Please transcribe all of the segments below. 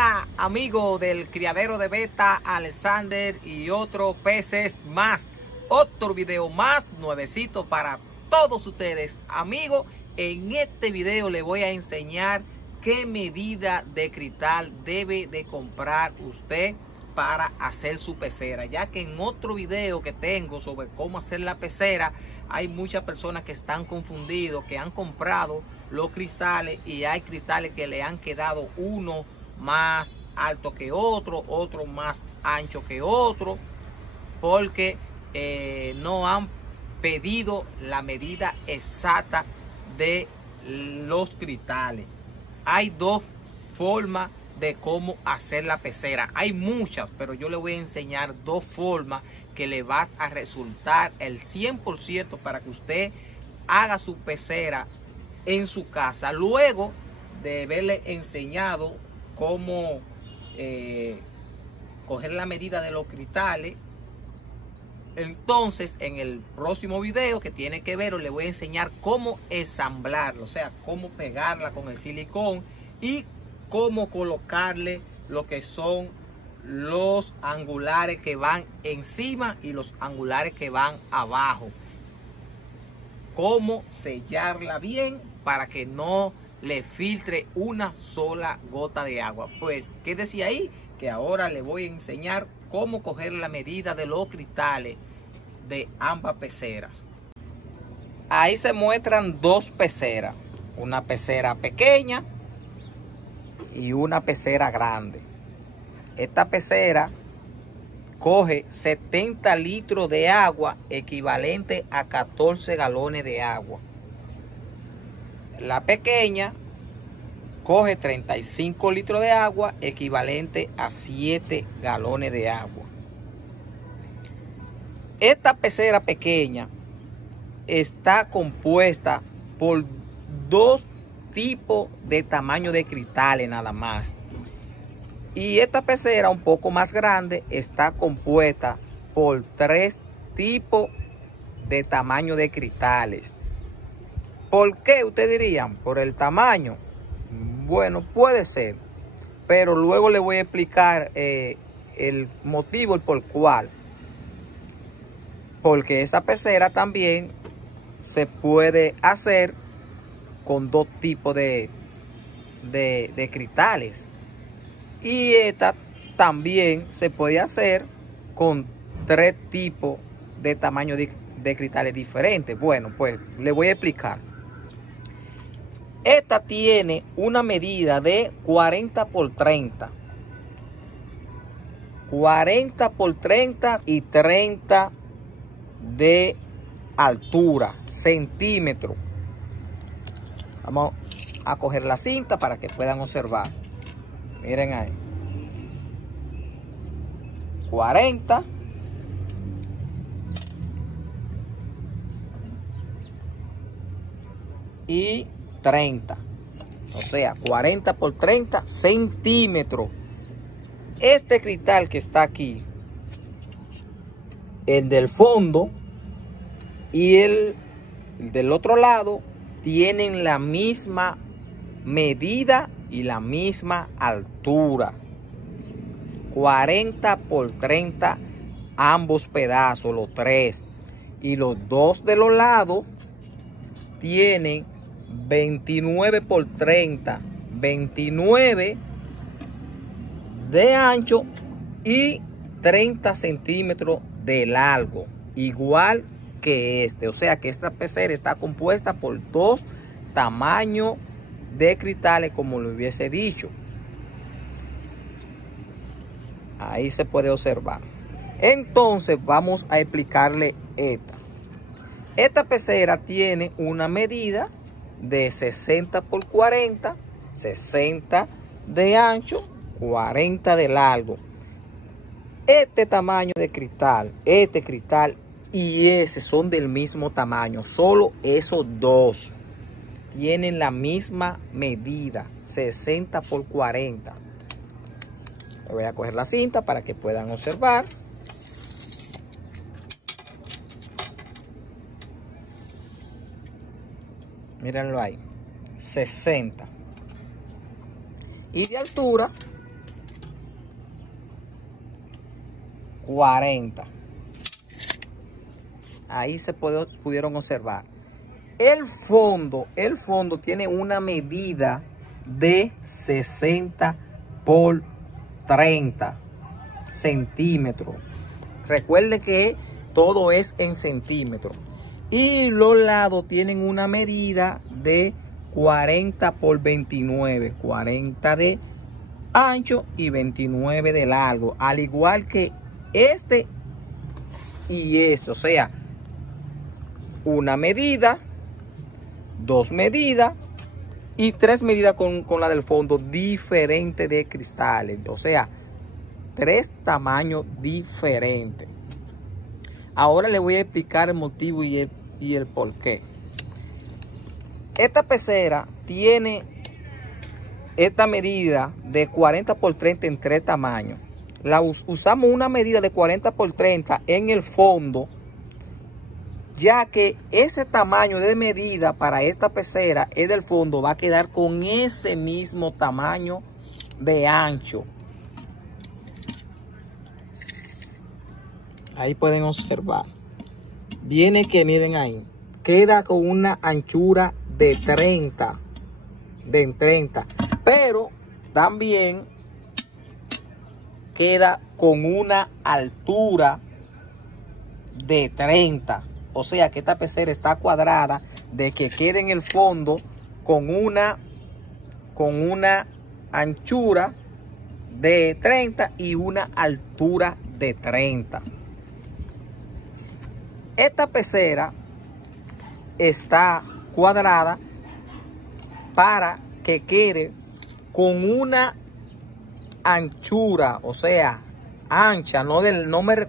Hola amigo del criadero de Beta Alexander y otros peces más. Otro video más nuevecito para todos ustedes. Amigos, en este video les voy a enseñar qué medida de cristal debe de comprar usted para hacer su pecera, ya que en otro video que tengo sobre cómo hacer la pecera hay muchas personas que están confundidos, que han comprado los cristales y hay cristales que le han quedado uno más alto que otro, otro más ancho que otro, porque no han pedido la medida exacta de los cristales. Hay dos formas de cómo hacer la pecera. Hay muchas, pero yo le voy a enseñar dos formas que le va a resultar el 100% para que usted haga su pecera en su casa, luego de haberle enseñado cómo coger la medida de los cristales. Entonces en el próximo video que tiene que ver, le voy a enseñar cómo ensamblarlo, o sea, cómo pegarla con el silicón y cómo colocarle lo que son los angulares que van encima y los angulares que van abajo. Cómo sellarla bien para que no le filtre una sola gota de agua. Pues quédese ahí, que ahora le voy a enseñar cómo coger la medida de los cristales de ambas peceras. Ahí se muestran dos peceras, una pecera pequeña y una pecera grande. Esta pecera coge 70 litros de agua, equivalente a 14 galones de agua. La pequeña coge 35 litros de agua, equivalente a 7 galones de agua. Esta pecera pequeña está compuesta por dos tipos de tamaño de cristales nada más. Y esta pecera un poco más grande está compuesta por tres tipos de tamaño de cristales. ¿Por qué ustedes dirían? ¿Por el tamaño? Bueno, puede ser, pero luego les voy a explicar el motivo, el por cuál. Porque esa pecera también se puede hacer con dos tipos de cristales. Y esta también se puede hacer con tres tipos de tamaño de cristales diferentes. Bueno, pues les voy a explicar. Esta tiene una medida de 40 por 30. 40 por 30 y 30 de altura, centímetros. Vamos a coger la cinta para que puedan observar. Miren ahí. 40. Y 30. O sea, 40 por 30 centímetros. Este cristal que está aquí, el del fondo y el del otro lado, tienen la misma medida y la misma altura. 40 por 30 ambos pedazos, los tres. Y los dos de los lados tienen 29 por 30. 29 de ancho y 30 centímetros de largo. Igual que este. O sea que esta pecera está compuesta por dos tamaños de cristales, como lo hubiese dicho. Ahí se puede observar. Entonces vamos a explicarle esta. Esta pecera tiene una medida de 60 por 40, 60 de ancho, 40 de largo. Este tamaño de cristal, este cristal y ese son del mismo tamaño. Solo esos dos tienen la misma medida, 60 por 40. Voy a coger la cinta para que puedan observar. Mírenlo ahí, 60. Y de altura 40. Ahí pudieron observar. El fondo tiene una medida de 60 por 30 centímetros. Recuerde que todo es en centímetros. Y los lados tienen una medida de 40 por 29. 40 de ancho y 29 de largo. Al igual que este y este. O sea, una medida, dos medidas y tres medidas con la del fondo diferente de cristales. O sea, tres tamaños diferentes. Ahora le voy a explicar el motivo y el por qué. Esta pecera tiene esta medida de 40 por 30 en tres tamaños. Usamos una medida de 40 por 30 en el fondo, ya que ese tamaño de medida para esta pecera es del fondo, va a quedar con ese mismo tamaño de ancho. Ahí pueden observar. Viene que miren ahí. Queda con una anchura de 30. Pero también queda con una altura de 30. O sea que esta pecera está cuadrada de que quede en el fondo con una anchura de 30 y una altura de 30. Esta pecera está cuadrada para que quede con una anchura, o sea, ancha.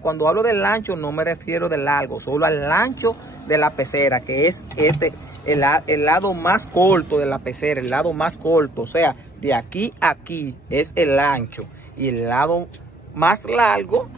Cuando hablo del ancho no me refiero del largo, solo al ancho de la pecera, que es el lado más corto de la pecera, el lado más corto. O sea, de aquí a aquí es el ancho y el lado más largo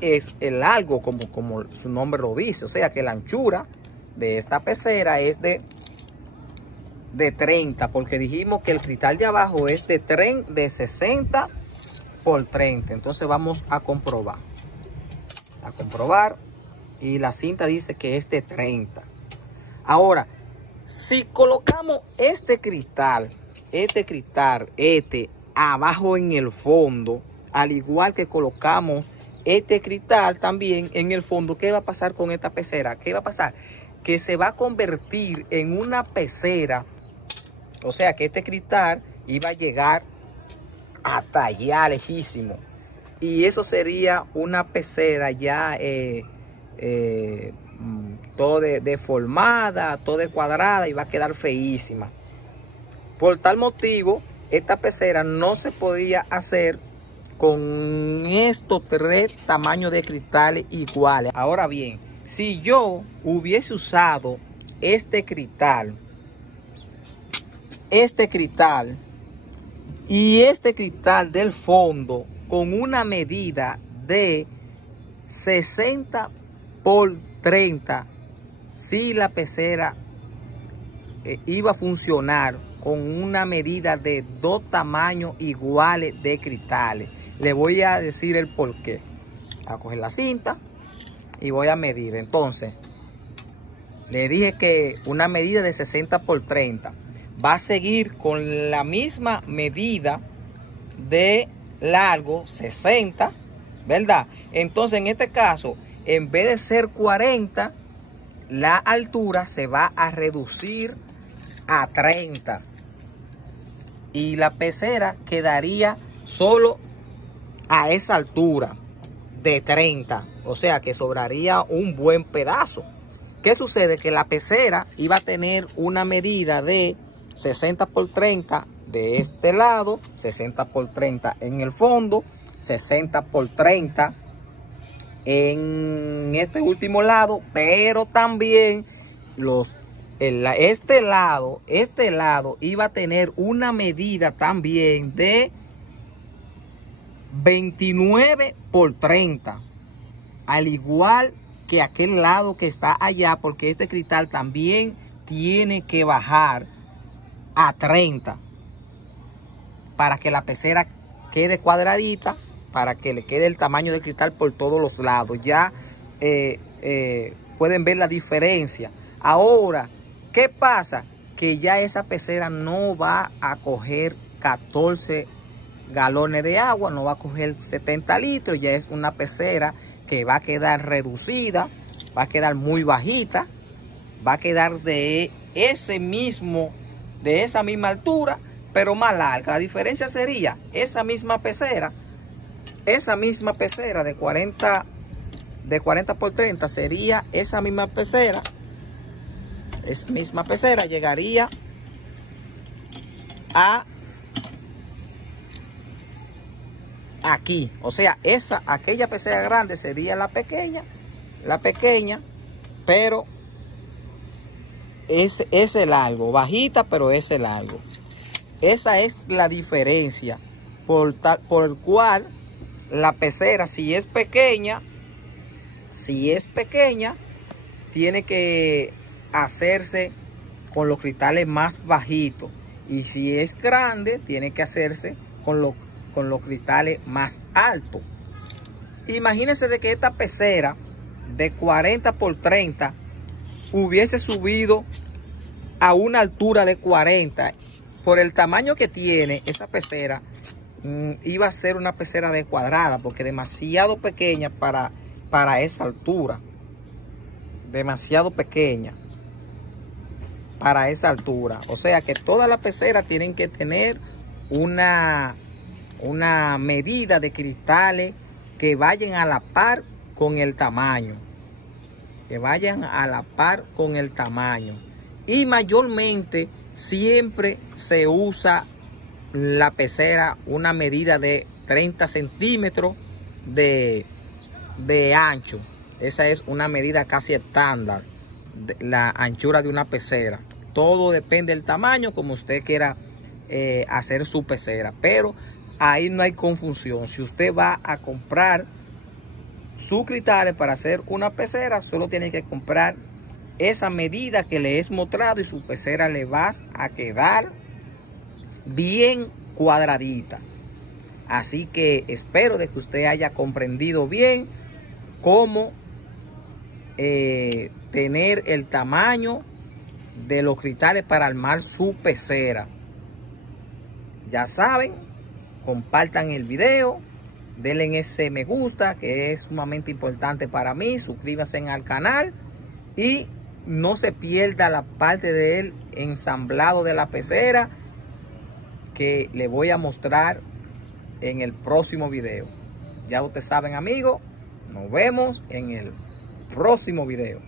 es el largo, como su nombre lo dice. O sea que la anchura de esta pecera es de 30, porque dijimos que el cristal de abajo es de 60 por 30. Entonces vamos a comprobar. Y la cinta dice que es de 30. Ahora, si colocamos este cristal abajo en el fondo, al igual que colocamos este cristal también en el fondo, ¿qué va a pasar con esta pecera? ¿Qué va a pasar? Que se va a convertir en una pecera. O sea que este cristal iba a llegar hasta allá lejísimo. Y eso sería una pecera ya todo deformada, todo cuadrada, y va a quedar feísima. Por tal motivo, esta pecera no se podía hacer con estos tres tamaños de cristales iguales. Ahora bien, si yo hubiese usado este cristal y este cristal del fondo con una medida de 60 por 30, si la pecera iba a funcionar con una medida de dos tamaños iguales de cristales. Le voy a decir el por qué. Voy a coger la cinta y voy a medir. Entonces, le dije que una medida de 60 por 30 va a seguir con la misma medida de largo, 60, ¿verdad? Entonces, en este caso, en vez de ser 40, la altura se va a reducir a 30. Y la pecera quedaría solo a esa altura de 30. O sea que sobraría un buen pedazo. ¿Qué sucede? Que la pecera iba a tener una medida de 60 por 30 de este lado, 60 por 30 en el fondo, 60 por 30 en este último lado, pero también este lado iba a tener una medida también de 29 por 30, al igual que aquel lado que está allá, porque este cristal también tiene que bajar a 30 para que la pecera quede cuadradita para que le quede el tamaño del cristal por todos los lados. Ya pueden ver la diferencia. Ahora, ¿qué pasa? Que ya esa pecera no va a coger 14 galones de agua, no va a coger 70 litros. Ya es una pecera que va a quedar reducida, va a quedar muy bajita, va a quedar de esa misma altura, pero más larga. La diferencia sería esa misma pecera de 40 por 30 sería esa misma pecera llegaría a aquí. O sea, aquella pecera grande sería la pequeña, pero ese largo, bajita, pero ese largo. Esa es la diferencia por el cual la pecera, si es pequeña, tiene que hacerse con los cristales más bajitos, y si es grande, tiene que hacerse con los cristales más altos. Imagínense de que esta pecera de 40 por 30 hubiese subido a una altura de 40. Por el tamaño que tiene esa pecera, iba a ser una pecera de cuadrada, porque demasiado pequeña para esa altura. Demasiado pequeña para esa altura. O sea que todas las peceras tienen que tener una medida de cristales que vayan a la par con el tamaño. Y mayormente siempre se usa la pecera una medida de 30 centímetros de ancho. Esa es una medida casi estándar, la anchura de una pecera. Todo depende del tamaño como usted quiera hacer su pecera, pero ahí no hay confusión. Si usted va a comprar sus cristales para hacer una pecera, solo tiene que comprar esa medida que le he mostrado y su pecera le va a quedar bien cuadradita. Así que espero de que usted haya comprendido bien cómo tener el tamaño de los cristales para armar su pecera. Ya saben, compartan el video, denle ese me gusta que es sumamente importante para mí, suscríbanse al canal y no se pierda la parte del ensamblado de la pecera que le voy a mostrar en el próximo video. Ya ustedes saben, amigos, nos vemos en el próximo video.